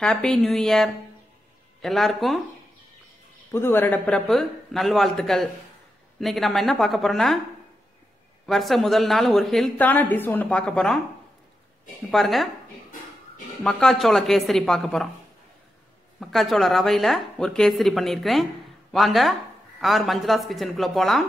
Happy new year எல்லாருக்கும் புது வருட பிறப்பு நல்வாழ்த்துக்கள். இன்றைக்கி நம்ம என்ன பார்க்க போகிறோன்னா வருஷம் முதல் நாள் ஒரு ஹெல்த்தான டிஷ் ஒன்று பார்க்க போகிறோம் பாருங்கள் மக்காச்சோள கேசரி பார்க்க போகிறோம் மக்காச்சோள ரவையில் ஒரு கேசரி பண்ணியிருக்கிறேன். வாங்க ஆர் மஞ்சளாஸ் கிச்சனுக்குள்ளே போகலாம்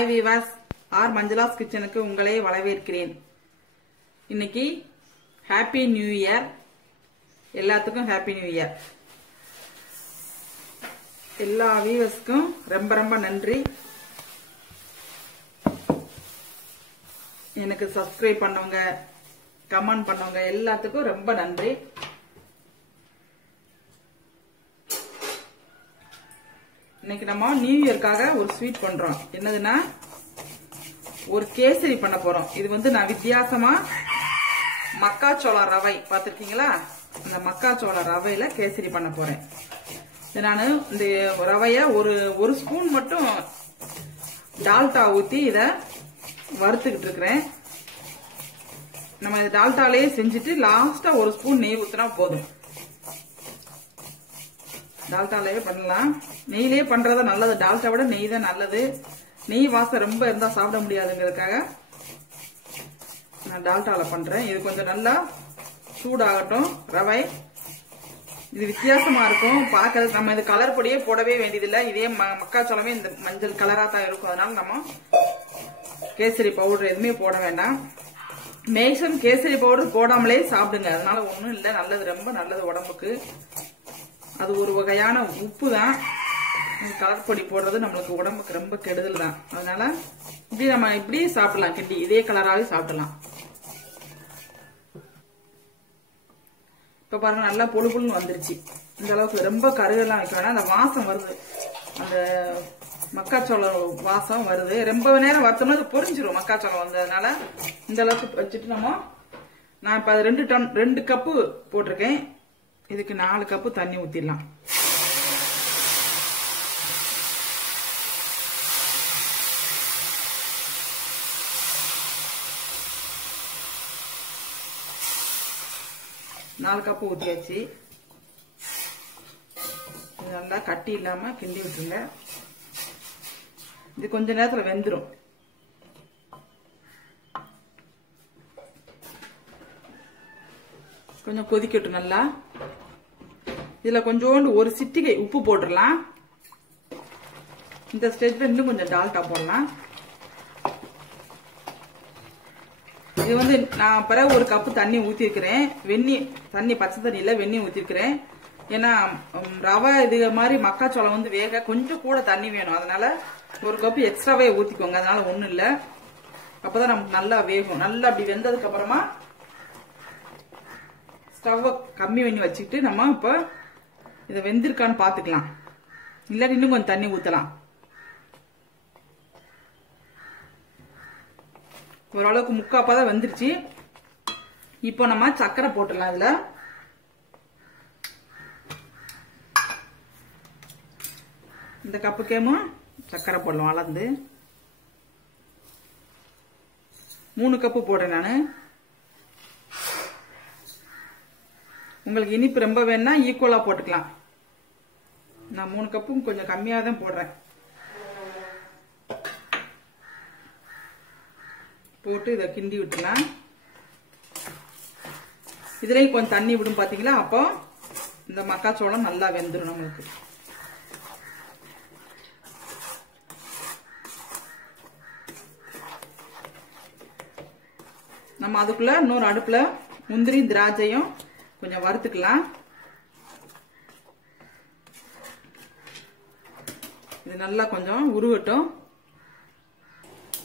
ஹாய் வீவர்ஸ் ஆர் மஞ்சளாஸ் கிச்சனுக்கு உங்களை வரவேற்கிறேன். இன்னைக்கு ஹாப்பி நியூ இயர் எல்லாத்துக்கும் ஹாப்பி நியூ இயர் எல்லா வீவர்ஸ்க்கும் ரொம்ப ரொம்ப நன்றி. எனக்கு சப்ஸ்கிரைப் பண்ணவங்க கமெண்ட் பண்ணவங்க எல்லாத்துக்கும் ரொம்ப நன்றி. இன்னைக்கு நம்ம நியூ இயர்க்காக ஒரு ஸ்வீட் பண்றோம். என்னதுன்னா ஒரு கேசரி பண்ண போறோம். இது வந்து நான் வித்தியாசமா மக்காச்சோள ரவை. பாத்திருக்கீங்களா இந்த மக்காச்சோள ரவையில கேசரி பண்ண போறேன். இது நான் இந்த ரவைய ஒரு ஒரு ஸ்பூன் மட்டும் டால்டா ஊத்தி இத வறுத்துக்கிட்டு இருக்கிறேன். நம்ம டால்டாலேயே செஞ்சுட்டு லாஸ்டா ஒரு ஸ்பூன் நெய் ஊத்தினா போதும். டால்டாலேயே பண்ணலாம். நெய்லேயே பண்றதா நல்லது. டால்டா விட நெய் தான் நல்லது. நெய் வாசம் ரொம்ப இருந்தா சாப்பிட முடியாதுங்கிறதுக்காக நான் டால்டால பண்றேன். இது கொஞ்சம் நல்லா சூடாகட்டும். ரவை. இது வித்தியாசமா இருக்கும். பார்க்கறது நம்ம இது கலர் பொடியே போடவே வேண்டியதில்லை. இதே ம- மக்காச்சோளமே இந்த மஞ்சள் கலரா தான் இருக்கும். அதனால நம்ம கேசரி பவுடர் எதுவுமே போட வேண்டாம். மேக்ஸிமம் கேசரி பவுடர் போடாமலே சாப்பிடுங்க. அதனால ஒன்றும் இல்லை. நல்லது. ரொம்ப நல்லது உடம்புக்கு. அது ஒரு வகையான உப்பு தான் கலர் பொடி போடுறது நம்மளுக்கு உடம்புக்கு ரொம்ப கெடுதல் தான் அதனால இப்படி நம்ம இப்படி சாப்பிடலாம் கிண்டி. இதே கலராகவே சாப்பிடலாம். இப்ப பாருங்க நல்லா பொழு பொழுன்னு வந்துருச்சு. இந்த அளவுக்கு ரொம்ப கருகெல்லாம் வைக்க வேணாம். அந்த வாசம் வருது. அந்த மக்காச்சோளம் வாசம் வருது. ரொம்ப நேரம் வறுத்தோம்னா அது பொரிஞ்சிரும் மக்காச்சோளம் வந்ததுனால. இந்த அளவுக்கு வச்சுட்டு நம்ம நான் இப்ப அது ரெண்டு டன் ரெண்டு கப்பு போட்டிருக்கேன். இதுக்கு நாலு கப்பு தண்ணி ஊத்திடலாம். நாலு கப்பு ஊற்றியாச்சு இது நல்லா கட்டி இல்லாம கிண்டி விட்டுருங்க. இது கொஞ்ச நேரத்துல வெந்துடும் கொஞ்சம் கொதிக்கட்டும் நல்லா. இதுல கொஞ்சோண்டு ஒரு சிட்டிகை உப்பு போட்டுடலாம். இந்த ஸ்டேஜ்ல இன்னும் கொஞ்சம் டால்டா போடலாம். இது வந்து நான் பிறகு ஒரு கப்பு தண்ணி ஊத்திருக்கிறேன். வெந்நி தண்ணி பச்சை தண்ணியில வெந்நி ஊத்திருக்கிறேன். ஏன்னா ரவை இது மாதிரி மக்காச்சோளம் வந்து வேக கொஞ்சம் கூட தண்ணி வேணும். அதனால ஒரு கப்பு எக்ஸ்ட்ராவே ஊத்திக்கோங்க. அதனால ஒண்ணும் இல்ல. அப்பதான் நமக்கு நல்லா வேகும். நல்லா அப்படி வெந்ததுக்கு அப்புறமா ஸ்டவ்வை கம்மி பண்ணி வச்சுக்கிட்டு நம்ம இப்போ இதை வெந்திருக்கான்னு பார்த்துக்கலாம். இல்லாட்டி இன்னும் கொஞ்சம் தண்ணி ஊத்தலாம். ஓரளவுக்கு முக்காப்பா தான் வந்துருச்சு. இப்போ நம்ம சர்க்கரை போட்டுடலாம் இதில். இந்த கப்புக்கேமோ சர்க்கரை போடலாம் வளர்ந்து. மூணு கப்பு போடுறேன் நான். உங்களுக்கு இனிப்பு ரொம்ப வேணா ஈக்குவலா போட்டுக்கலாம். நான் மூணு கப்பும் கொஞ்சம் கம்மியாக தான் போடுறேன். போட்டு இதை கிண்டி விட்டுலாம். இதுலயும் கொஞ்சம் தண்ணி விடும் பாத்தீங்களா? அப்போ இந்த மக்காச்சோளம் நல்லா வெந்துடும் நம்மளுக்கு. நம்ம அதுக்குள்ள இன்னொரு அடுப்புல முந்திரி திராட்சையும் கொஞ்சம் வறுத்துக்கலாம். இது நல்லா கொஞ்சம் உருகட்டும்.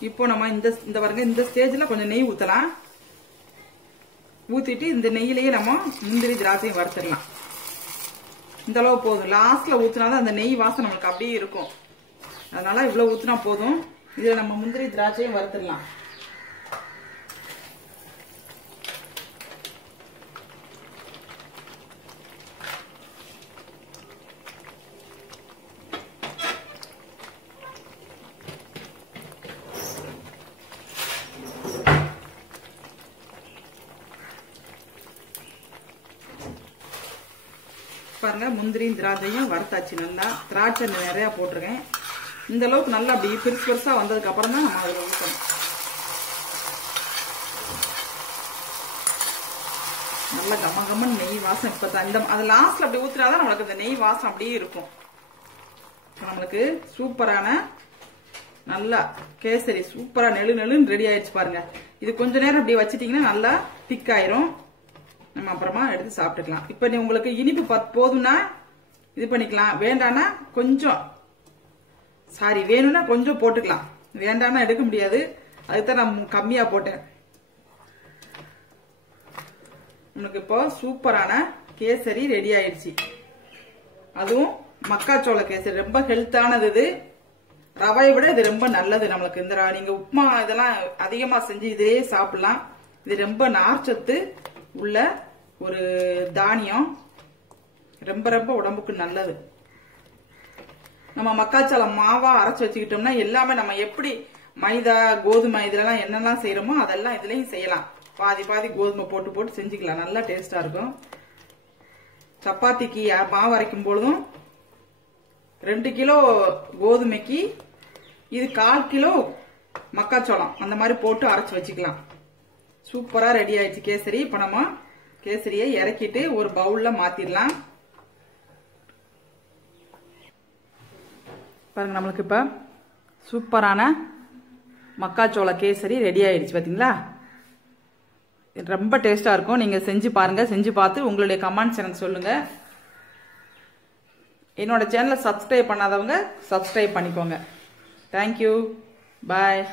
இப்போ நம்ம இந்த இந்த பாருங்க இந்த ஸ்டேஜ்ல கொஞ்சம் நெய் ஊத்தலாம். ஊத்திட்டு இந்த நெய்யிலேயே நம்ம முந்திரி திராட்சையும் வறுத்துடலாம். இந்த அளவு போதும். லாஸ்ட்ல ஊத்துனாதான் அந்த நெய் வாசம் நம்மளுக்கு அப்படியே இருக்கும். அதனால இவ்வளவு ஊத்துனா போதும். இதுல நம்ம முந்திரி திராட்சையும் வறுத்துடலாம். பாருங்க முந்திரியும் திராட்சையும் வறுத்தாச்சு. நல்லா திராட்சை நிறையா போட்டிருக்கேன். இந்த அளவுக்கு நல்லா அப்படி பெருசு பெருசாக வந்ததுக்கு அப்புறம் தான் நம்ம அதில் ஊற்றணும் நல்லா கம்ம கம்மன் நெய் வாசம் இப்போ தான். இந்த அது லாஸ்ட்ல அப்படி ஊத்துனாதான் நம்மளுக்கு இந்த நெய் வாசம் அப்படியே இருக்கும். நம்மளுக்கு சூப்பரான நல்லா கேசரி சூப்பரா நெழு நெழுன்னு ரெடி ஆயிடுச்சு பாருங்க. இது கொஞ்ச நேரம் அப்படி வச்சிட்டீங்கன்னா நல்லா திக் ஆயிரும். நம்ம அப்புறமா எடுத்து சாப்பிட்டுக்கலாம். இப்போ நீ உங்களுக்கு இனிப்பு பத் போதும்னா இது பண்ணிக்கலாம். வேண்டாம்னா கொஞ்சம் சாரி வேணும்னா கொஞ்சம் போட்டுக்கலாம். வேண்டாம்னா எடுக்க முடியாது. அதுக்கு தான் நான் கம்மியா போட்டேன். உனக்கு இப்போ சூப்பரான கேசரி ரெடி ஆயிடுச்சு. அதுவும் மக்காச்சோள கேசரி. ரொம்ப ஹெல்த்தானது இது. ரவையை விட இது ரொம்ப நல்லது நம்மளுக்கு. இந்த நீங்க உப்புமா இதெல்லாம் அதிகமா செஞ்சு இதே சாப்பிடலாம். இது ரொம்ப நார்ச்சத்து. உள்ள ஒரு தானியம் ரொம்ப ரொம்ப உடம்புக்கு நல்லது. நம்ம மக்காச்சோளம் மாவா அரைச்சு வச்சுக்கிட்டோம்னா எல்லாமே நம்ம எப்படி மைதா கோதுமை இதெல்லாம் என்னெல்லாம் செய்யறோமோ அதெல்லாம் இதுலயும் செய்யலாம். பாதி பாதி கோதுமை போட்டு போட்டு செஞ்சுக்கலாம். நல்லா டேஸ்டா இருக்கும். சப்பாத்திக்கு மாவு அரைக்கும் பொழுதும் ரெண்டு கிலோ கோதுமைக்கு இது கால் கிலோ மக்காச்சோளம். அந்த மாதிரி போட்டு அரைச்சு வச்சுக்கலாம். சூப்பரா ரெடி ஆயிடுச்சு கேசரி. இப்ப நம்ம கேசரியை இறக்கிட்டு ஒரு பவுல்ல மாற்றிடலாம் பாருங்க நம்மளுக்கு இப்ப சூப்பரான மக்காச்சோள கேசரி ரெடி ஆயிடுச்சு பாத்தீங்களா? ரொம்ப டேஸ்டா இருக்கும். நீங்க செஞ்சு பாருங்க. செஞ்சு பார்த்து உங்களுடைய கமெண்ட்ஸ் எனக்கு சொல்லுங்க. என்னோட சேனலை சப்ஸ்கிரைப் பண்ணாதவங்க சப்ஸ்கிரைப் பண்ணிக்கோங்க. Thank you bye